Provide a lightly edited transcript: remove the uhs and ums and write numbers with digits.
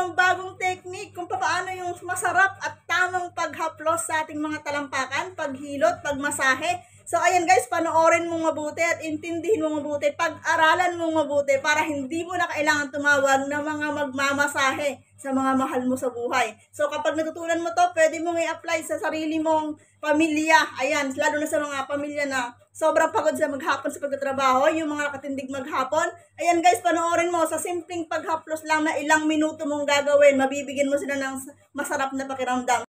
namang bagong technique kung paano yung masarap at tamang paghaplos sa ating mga talampakan, paghilot, pagmasahe. So ayan guys, panoorin mo mabuti at intindihin mo mabuti, pag-aralan mo mabuti para hindi mo na kailangan tumawag ng mga magmamasahe sa mga mahal mo sa buhay. So kapag natutunan mo to, pwede mong i-apply sa sarili mong pamilya. Ayan, lalo na sa mga pamilya na sobrang pagod sa maghapon sa pagtatrabaho, yung mga nakatindig maghapon. Ayan guys, panoorin mo, sa simpleng paghaplos lang na ilang minuto mong gagawin, mabibigyan mo sila ng masarap na pakiramdam.